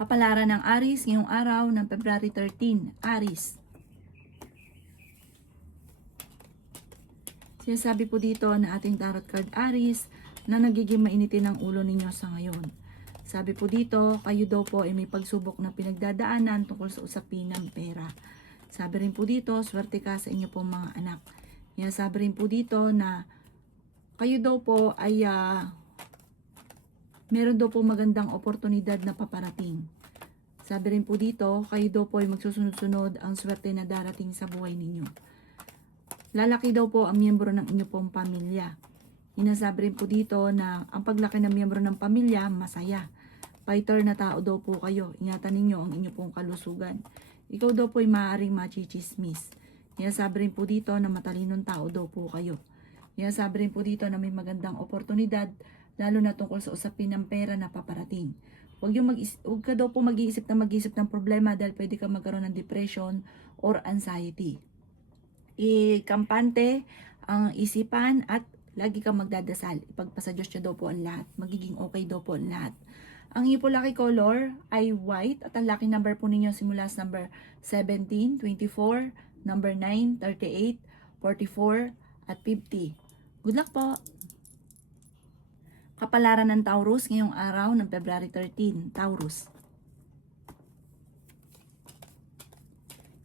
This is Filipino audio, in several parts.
Kapalaran ng Aries ngayong araw ng February 13. Aries. Sinasabi po dito na ating tarot card Aries na nagiging mainitin ang ulo ninyo sa ngayon. Sabi po dito, kayo daw po ay may pagsubok na pinagdadaanan tungkol sa usapin ng pera. Sabi rin po dito, swerte ka sa inyo pong mga anak. Sabi rin po dito na kayo daw po ay meron daw po magandang oportunidad na paparating. Sabi rin po dito, kayo daw po ay magsusunod-sunod ang swerte na darating sa buhay ninyo. Lalaki daw po ang miyembro ng inyo pong pamilya. Inasabi rin po dito na ang paglaki ng miyembro ng pamilya, masaya. Fighter na tao daw po kayo. Ingatan ninyo ang inyo pong kalusugan. Ikaw daw po ay maaaring machichismis. Inasabi rin po dito na matalinong tao daw po kayo. Inasabi rin po dito na may magandang oportunidad lalo na tungkol sa usapin ng pera na paparating. Huwag ka daw po mag-iisip ng problema dahil pwede ka magkaroon ng depression or anxiety. Ikampante ang isipan at lagi kang magdadasal. Ipagpasa Diyos niya daw po ang lahat. Magiging okay daw po ang lahat. Ang inyo po lucky color ay white at ang lucky number po ninyo simula sa number 17, 24, number 9, 38, 44, at 50. Good luck po! Kapalaran ng Taurus ngayong araw ng February 13. Taurus.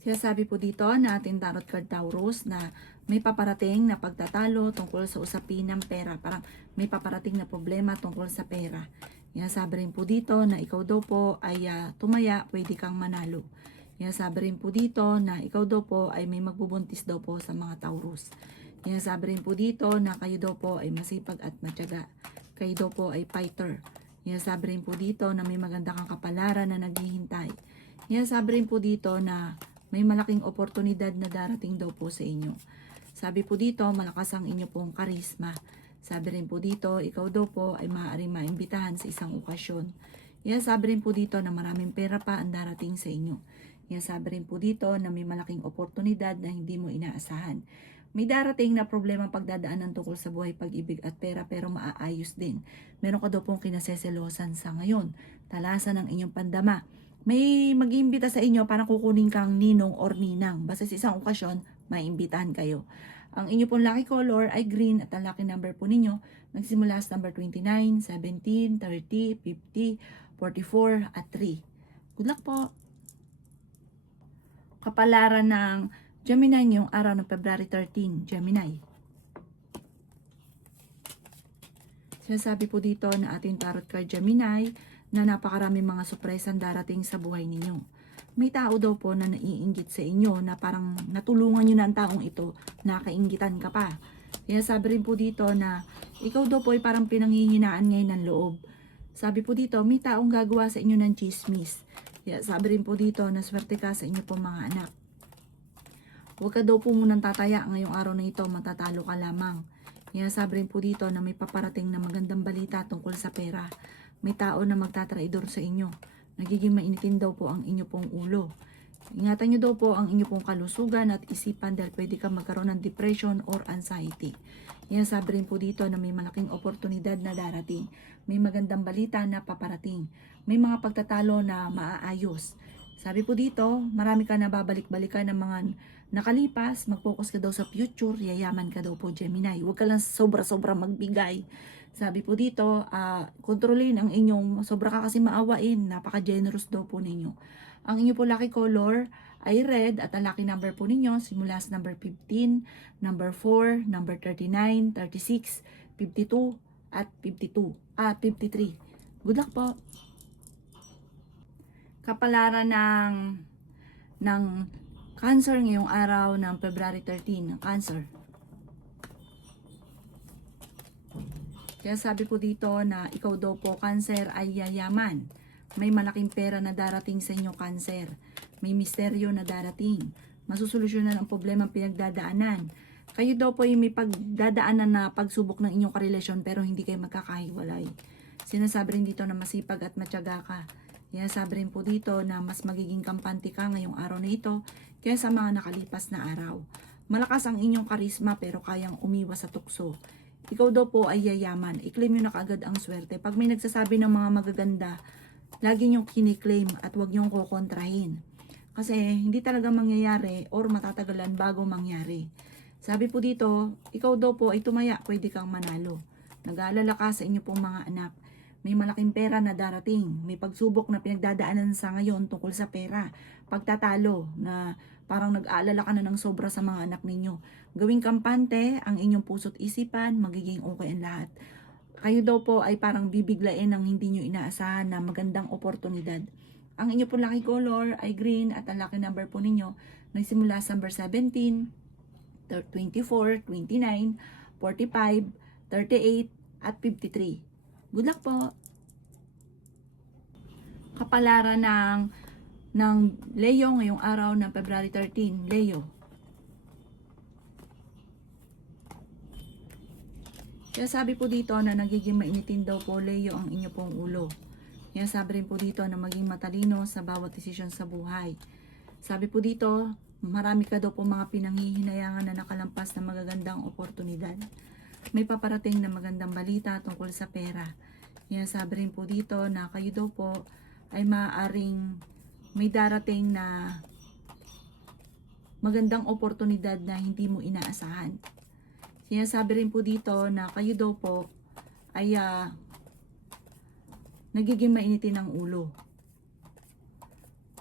Sinasabi po dito na ating tarot card Taurus na may paparating na pagtatalo tungkol sa usapin ng pera. Parang may paparating na problema tungkol sa pera. Sinasabi rin po dito na ikaw daw po ay tumaya, pwede kang manalo. Sinasabi rin po dito na ikaw daw po ay may magbubuntis daw po sa mga Taurus. Sinasabi rin po dito na kayo daw po ay masipag at matyaga. Kayo daw po ay fighter. Sinasabi rin po dito na may maganda kang kapalaran na naghihintay. Sinasabi rin po dito na may malaking oportunidad na darating daw po sa inyo. Sabi po dito, malakas ang inyo pong karisma. Sabi rin po dito, ikaw daw po ay maaaring maimbitahan sa isang okasyon. Sabi rin po dito na maraming pera pa ang darating sa inyo. Sabi rin po dito na may malaking oportunidad na hindi mo inaasahan. May darating na problema pagdadaanan tungkol sa buhay, pag-ibig at pera pero maaayos din. Meron ka daw pong kinaseselosan sa ngayon. Talasan ang inyong pandama. May mag-iimbita sa inyo para kukunin kang ninong or ninang. Basta sa isang okasyon, maiimbitahan kayo. Ang inyo pong lucky color ay green at ang lucky number po ninyo nagsimula sa number 29, 17, 30, 50, 44 at 3. Good luck po! Kapalaran ng Gemini ngayong araw ng February 13, Gemini. Sinasabi po dito na ating tarot card Gemini na napakaraming mga surpresang darating sa buhay ninyo. May tao daw po na naiinggit sa inyo na parang natulungan nyo na ang taong ito, nakainggitan ka pa. Sinasabi rin po dito na ikaw daw po ay parang pinanghihinaan ngayon ng loob. Sabi po dito, may taong gagawa sa inyo ng chismis. Sabi rin po dito na swerte ka sa inyo po mga anak. Huwag ka daw po munang tataya ngayong araw na ito, matatalo ka lamang. Sabi rin po dito na may paparating na magandang balita tungkol sa pera. May tao na magtatraidor sa inyo. Nagiging mainitin daw po ang inyo pong ulo. Ingatan nyo daw po ang inyo pong kalusugan at isipan dahil pwede ka magkaroon ng depression or anxiety. Sabi rin po dito na may malaking oportunidad na darating. May magandang balita na paparating. May mga pagtatalo na maaayos. Sabi po dito, marami ka na babalik-balikan ng mga nakalipas, mag-focus ka daw sa future, yayaman ka daw po Gemini. Huwag ka lang sobra-sobra magbigay. Sabi po dito, kontrolin ang inyong, sobra ka kasi maawain, napaka-generous daw po ninyo. Ang inyo po lucky color ay red at ang lucky number po ninyo simula sa number 15, number 4, number 39, 36, 52, at 53. Good luck po! Kapalaran ng Cancer ngayong araw ng February 13, Cancer. Kaya sabi po dito na ikaw daw po Cancer ay yayaman. May malaking pera na darating sa inyo Cancer. May misteryo na darating. Masusolusyonan ang problema pinagdadaanan. Kayo daw po ay may pagdadaanan na pagsubok ng inyong karelasyon pero hindi kayo magkakahiwalay. Sinasabi rin dito na masipag at matyaga ka. Sabi rin po dito na mas magiging kampante ka ngayong araw na ito kaysa sa mga nakalipas na araw. Malakas ang inyong karisma pero kayang umiwas sa tukso. Ikaw daw po ay yayaman. I-claim nyo na kaagad ang swerte. Pag may nagsasabi ng mga magaganda lagi nyong kiniklaim at huwag nyong kukontrahin. Kasi hindi talaga mangyayari or matatagalan bago mangyari. Sabi po dito, ikaw daw po ay tumaya, pwede kang manalo. Nag-aalala ka sa inyo pong mga anak. May malaking pera na darating. May pagsubok na pinagdadaanan sa ngayon tungkol sa pera. Pagtatalo na parang nag-aalala ka na ng sobra sa mga anak ninyo. Gawing kampante ang inyong puso't isipan, magiging okay ang lahat. Kayo daw po ay parang bibiglain ng hindi nyo inaasahan na magandang oportunidad. Ang inyo po lucky color ay green at ang lucky number po ninyo nagsimula sa number 17, 24, 29, 45, 38, at 53. Good luck po! Kapalaran ng Leo ngayong araw ng February 13. Leo. Kaya sabi po dito na nagiging mainitin daw po Leo ang inyo pong ulo. Kaya sabi rin po dito na maging matalino sa bawat desisyon sa buhay. Sabi po dito, marami ka daw po mga pinanghihinayangan na nakalampas na magagandang oportunidad. May paparating na magandang balita tungkol sa pera. Kaya sabi rin po dito na kayo daw po ay maaaring may darating na magandang oportunidad na hindi mo inaasahan. Sinasabi rin po dito na kayo daw po ay nagiging mainitin ang ulo.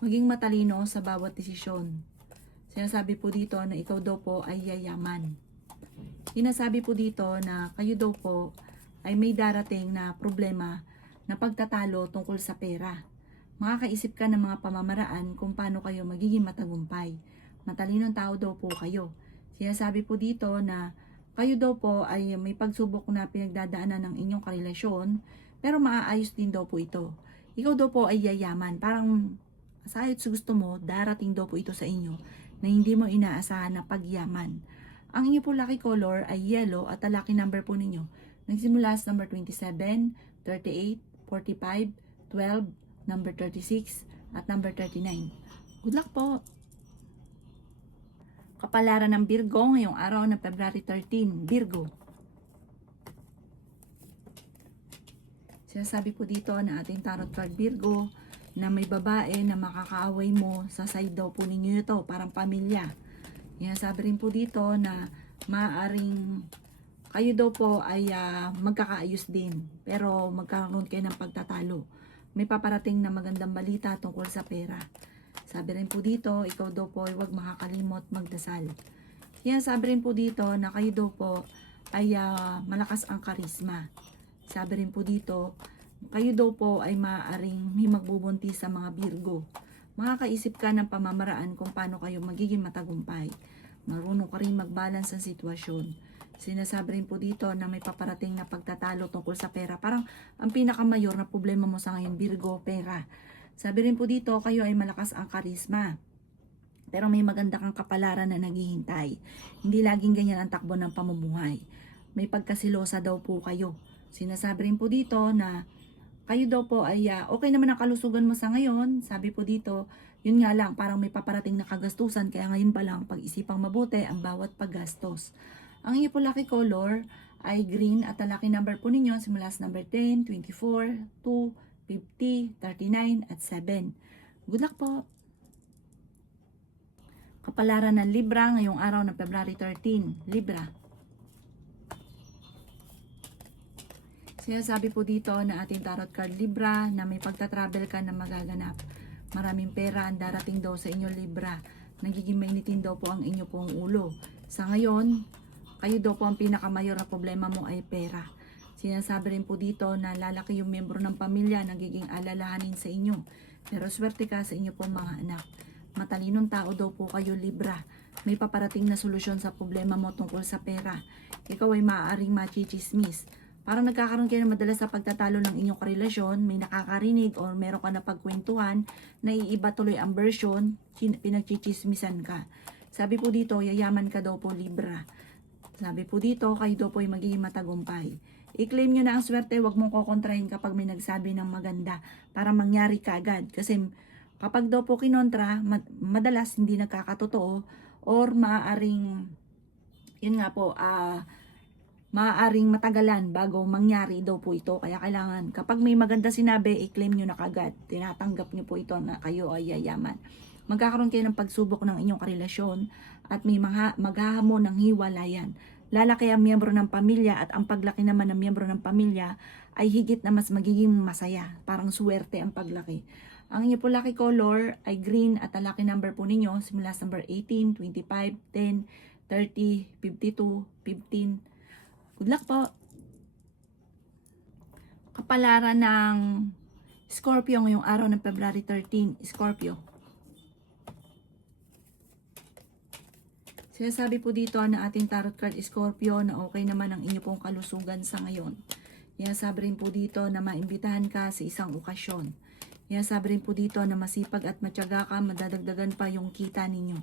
Maging matalino sa bawat desisyon. Sinasabi po dito na ikaw daw po ay yayaman. Sinasabi po dito na kayo daw po ay may darating na problema na pagtatalo tungkol sa pera. Makakaisip ka ng mga pamamaraan kung paano kayo magiging matagumpay. Matalinong tao daw po kayo. Sinasabi po dito na kayo daw po ay may pagsubok na pinagdadaanan ng inyong karelasyon, pero maaayos din daw po ito. Ikaw daw po ay yayaman. Parang sa ayot sa gusto mo, darating daw po ito sa inyo na hindi mo inaasahan na pagyaman. Ang inyo po lucky color ay yellow at ang lucky number po ninyo nagsimula sa number 27, 38, 45, 12, number 36, at number 39. Good luck po! Kapalaran ng Virgo ngayong araw ng February 13. Virgo. Sinasabi po dito na ating tarot card Virgo na may babae na makakaaway mo sa side daw po ninyo ito, parang pamilya. Sinasabi rin po dito na maaaring kayo daw po ay magkakaayos din, pero magkakaroon kayo ng pagtatalo. May paparating na magandang balita tungkol sa pera. Sabi rin po dito, ikaw daw po ay huwag makakalimot magdasal. Kaya sabi rin po dito na kayo daw po ay malakas ang karisma. Sabi rin po dito, kayo daw po ay maaaring may magbubuntis sa mga Virgo. Makakaisip ka ng pamamaraan kung paano kayo magiging matagumpay. Marunong ka rin mag-balance ang sitwasyon. Sinasabi rin po dito na may paparating na pagtatalo tungkol sa pera. Parang ang pinakamayor na problema mo sa ngayon, Virgo, pera. Sabi rin po dito, kayo ay malakas ang karisma. Pero may maganda kang kapalaran na naghihintay. Hindi laging ganyan ang takbo ng pamumuhay. May pagkasilosa daw po kayo. Sinasabi rin po dito na kayo daw po ay okay naman ang kalusugan mo sa ngayon. Sabi po dito, yun nga lang, parang may paparating na kagastusan. Kaya ngayon pa lang, pag-isipang mabuti ang bawat paggastos. Ang inyo po lucky color ay green at ang lucky number po ninyo simula sa number 10, 24, 2, 50, 39, at 7. Good luck po! Kapalaran ng Libra ngayong araw ng February 13. Libra. Sinasabi po dito na ating tarot card Libra na may pagta-travel ka na magaganap. Maraming pera ang darating daw sa inyo Libra. Nagiging mainitin daw po ang inyo pong ulo. Sa ngayon, kayo daw po ang pinakamayor na problema mo ay pera. Sinasabi rin po dito na lalaki yung miyembro ng pamilya, nagiging alalahanin sa inyo. Pero swerte ka sa inyo pong mga anak. Matalinong tao daw po kayo Libra. May paparating na solusyon sa problema mo tungkol sa pera. Ikaw ay maaaring machichismis. Parang nagkakaroon kayo ng madalas sa pagtatalo ng inyong karelasyon, may nakakarinig or meron ka na pagkwentuhan, naiiba tuloy ang version, pinagchichismisan ka. Sabi po dito, yayaman ka daw po Libra. Sabi po dito, kayo daw po ay magiging matagumpay. I-claim nyo na ang swerte, huwag mong kokontrahin kapag may nagsabi ng maganda para mangyari kaagad. Kasi kapag daw po kinontra, madalas hindi nagkakatotoo or maaaring, yun nga po, maaaring matagalan bago mangyari daw po ito. Kaya kailangan, kapag may maganda sinabi, i-claim nyo na kagad. Tinatanggap nyo po ito na kayo ay yayaman. Magkakaroon kayo ng pagsubok ng inyong karelasyon at may maghahamon ng hiwalayan. Lalaki ang miyembro ng pamilya at ang paglaki naman ng miyembro ng pamilya ay higit na mas magiging masaya. Parang suwerte ang paglaki. Ang inyo po lucky color ay green at ang lucky number po ninyo simula sa number 18, 25, 10, 30, 52, 15. Good luck po! Kapalaran ng Scorpio ngayong araw ng February 13, Scorpio. Sinasabi po dito na ating tarot card Scorpio na okay naman ang inyo pong kalusugan sa ngayon. Sinasabi rin po dito na maimbitahan ka sa isang okasyon. Sinasabi rin po dito na masipag at matyaga ka, madadagdagan pa yung kita ninyo.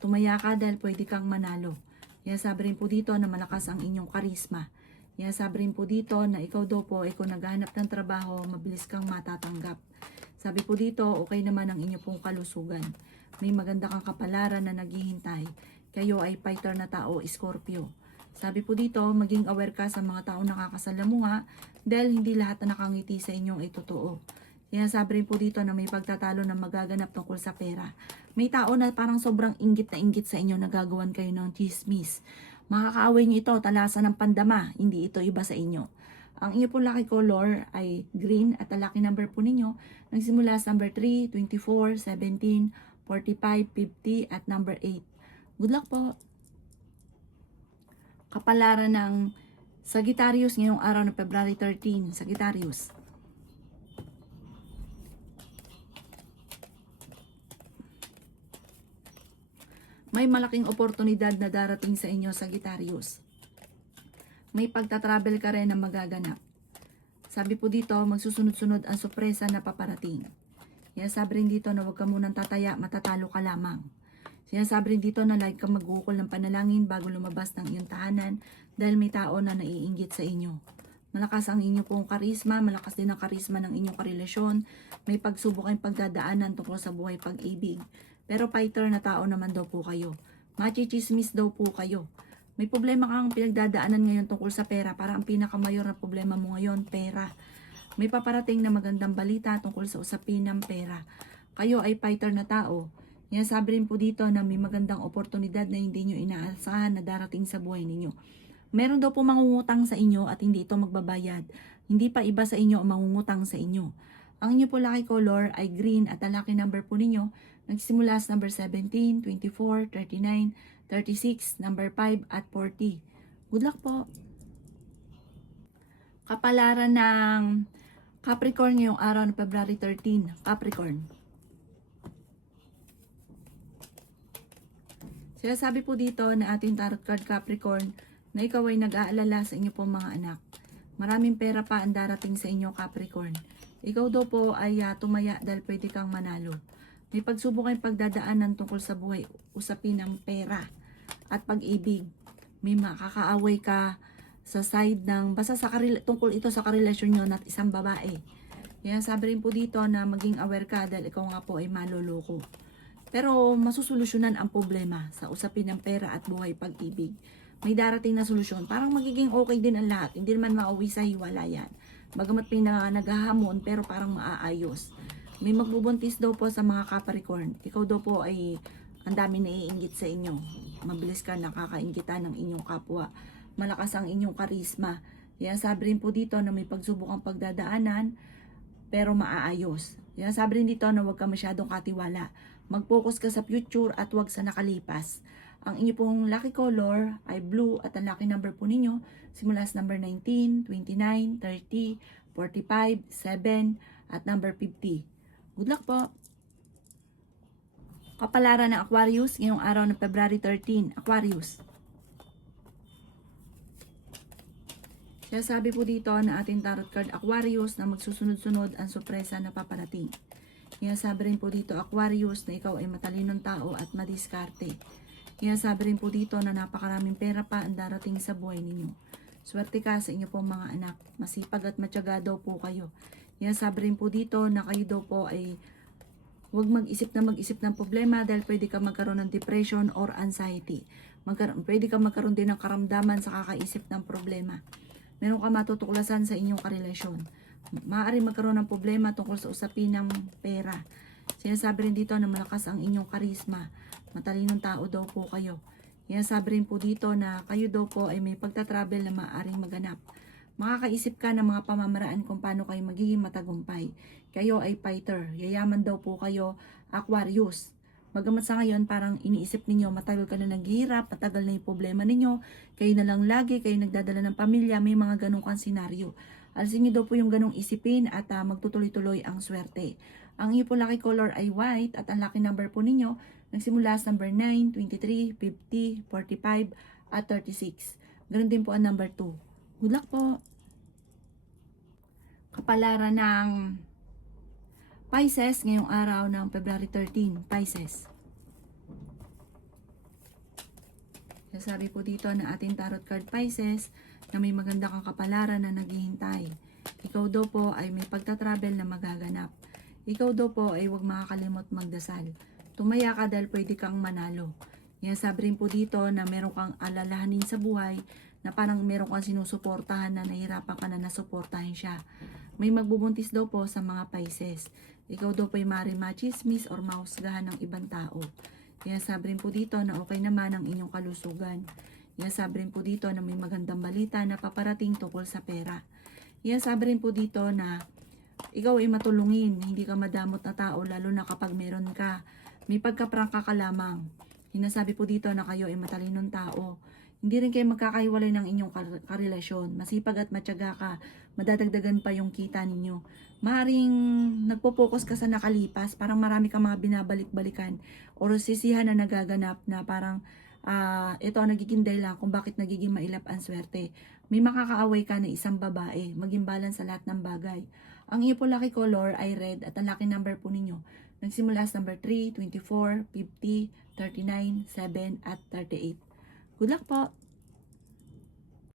Tumaya ka dahil pwede kang manalo. Sinasabi rin po dito na malakas ang inyong karisma. Sinasabi rin po dito na ikaw daw po ay kung naghahanap ng trabaho, mabilis kang matatanggap. Sabi po dito, okay naman ang inyo pong kalusugan. May maganda kang kapalaran na naghihintay. Kayo ay fighter na tao, Scorpio. Sabi po dito, maging aware ka sa mga taong nakakasalamuha dahil hindi lahat na nakangiti sa inyong ay totoo. Sinasabi rin po dito na may pagtatalo na magaganap tungkol sa pera. May tao na parang sobrang inggit na inggit sa inyo, nagagawan kayo ng chismis. Makakaaway nyo ito, talasan ng pandama, hindi ito iba sa inyo. Ang inyo po lucky color ay green at ang lucky number po ninyo nagsimula sa number 3, 24, 17, 45, 50 at number 8. Good luck po! Kapalaran ng Sagittarius ngayong araw ng February 13, Sagittarius. May malaking oportunidad na darating sa inyo, Sagittarius. May pagtatravel ka rin na magaganap. Sabi po dito, magsusunod-sunod ang sorpresa na paparating. Sabi rin dito na huwag ka munang tataya, matatalo ka lamang. Sinasabi rin dito na like ka mag-uukol ng panalangin bago lumabas ng iyong tahanan dahil may tao na naiinggit sa inyo. Malakas ang inyo pong karisma, malakas din ang karisma ng inyong karelasyon. May pagsubok kayong pagdadaanan tungkol sa buhay pag-ibig. Pero fighter na tao naman daw po kayo. Machichismis daw po kayo. May problema kang pinagdadaanan ngayon tungkol sa pera. Para ang pinakamayor na problema mo ngayon, pera. May paparating na magandang balita tungkol sa usapin ng pera. Kayo ay fighter na tao. Sabi rin po dito na may magandang oportunidad na hindi nyo inaasahan na darating sa buhay ninyo. Meron daw po mangungutang sa inyo at hindi ito magbabayad. Hindi pa iba sa inyo ang mangungutang sa inyo. Ang inyo po lucky color ay green at ang lucky number po ninyo nagsimula sa number 17, 24, 39, 36, number 5 at 40. Good luck po! Kapalaran ng Capricorn ngayong araw ng February 13, Capricorn. Sinasabi po dito na ating tarot card Capricorn na ikaw ay nag-aalala sa inyo pong mga anak. Maraming pera pa ang darating sa inyo, Capricorn. Ikaw daw po ay tumaya dahil pwede kang manalo. May pagsubok kayong pagdadaanan tungkol sa buhay, usapin ng pera at pag-ibig. May makakaaway ka sa side ng, basta sa tungkol ito sa karelasyon nyo at isang babae. Sabi rin po dito na maging aware ka dahil ikaw nga po ay maloloko. Pero masusolusyonan ang problema sa usapin ng pera at buhay pag-ibig. May darating na solusyon. Parang magiging okay din ang lahat. Hindi naman mauwi sa hiwalayan. Bagamat may naghahamon pero parang maaayos. May magbubuntis daw po sa mga Capricorn. Ikaw daw po ay ang dami naiinggit sa inyo. Mabilis ka nakakainggitan ng inyong kapwa. Malakas ang inyong karisma. Sabi rin po dito na may pagsubok ang pagdadaanan pero maaayos. Sabi rin dito na huwag ka masyadong katiwala. Mag-focus ka sa future at huwag sa nakalipas. Ang inyo pong lucky color ay blue at ang lucky number po ninyo simula sa number 19, 29, 30, 45, 7 at number 50. Good luck po! Kapalaran ng Aquarius ngayong araw ng February 13, Aquarius. Sabi po dito na ating tarot card Aquarius na magsusunod-sunod ang sorpresa na paparating. Sabi rin po dito Aquarius na ikaw ay matalinong tao at madiskarte. Sabi rin po dito na napakaraming pera pa ang darating sa buhay ninyo. Swerte ka sa inyo pong mga anak. Masipag at matyaga daw po kayo. Sabi rin po dito na kayo daw po ay huwag mag-isip ng problema dahil pwede ka magkaroon ng depression or anxiety. Pwede ka magkaroon din ng karamdaman sa kakaisip ng problema. Meron ka matutuklasan sa inyong karelasyon. Maaari magkaroon ng problema tungkol sa usapin ng pera. Sinasabi rin dito na malakas ang inyong karisma. Matalinong tao daw po kayo. Sinasabi rin po dito na kayo daw po ay may pagtatravel na maaaring maganap. Makakaisip ka ng mga pamamaraan kung paano kayo magiging matagumpay. Kayo ay fighter. Yayaman daw po kayo, Aquarius. Bagamat sa ngayon, parang iniisip ninyo, matagal ka na naghihirap, matagal na yung problema ninyo, kayo na lang lagi, kayo nagdadala ng pamilya, may mga ganong kang senaryo. Alisin nyo daw po yung ganong isipin at magtutuloy-tuloy ang swerte. Ang iyo po lucky color ay white at ang lucky number po ninyo, nagsimula sa number 9, 23, 50, 45, at 36. Ganon din po ang number 2. Good luck po! Kapalaran ng Pisces ngayong araw ng February 13, Pisces. Sabi po dito na ating tarot card Pisces na may maganda kang kapalaran na naghihintay. Ikaw daw po ay may pagtatravel na magaganap. Ikaw daw po ay huwag makakalimot magdasal. Tumaya ka dahil pwede kang manalo. Sabi rin po dito na meron kang alalahanin sa buhay na parang meron kang sinusuportahan na nahirapan ka na nasuportahan siya. May magbubuntis daw po sa mga Pisces. Ikaw daw po ay maaaring machismis or mahusgahan ng ibang tao. Sabi rin po dito na okay naman ang inyong kalusugan. Sabi rin po dito na may magandang balita na paparating tungkol sa pera. Sabi rin po dito na ikaw ay matulungin, hindi ka madamot na tao lalo na kapag meron ka. May pagkaprangka ka lamang. Sinasabi po dito na kayo ay matalinong tao. Hindi rin kayo magkakahiwalay ng inyong karelasyon. Masipag at matyaga ka, madadagdagan pa yung kita ninyo. Maaring nagpo-focus ka sa nakalipas, parang marami kang mga binabalik-balikan o sisihan na nagaganap na parang ito ang nagiging dahilan kung bakit nagiging mailap ang swerte. May makakaaway ka na isang babae, maging balance sa lahat ng bagay. Ang iyo po lucky color ay red at ang lucky number po ninyo nagsimula sa number 3, 24, 50, 39, 7 at 38. Good luck po!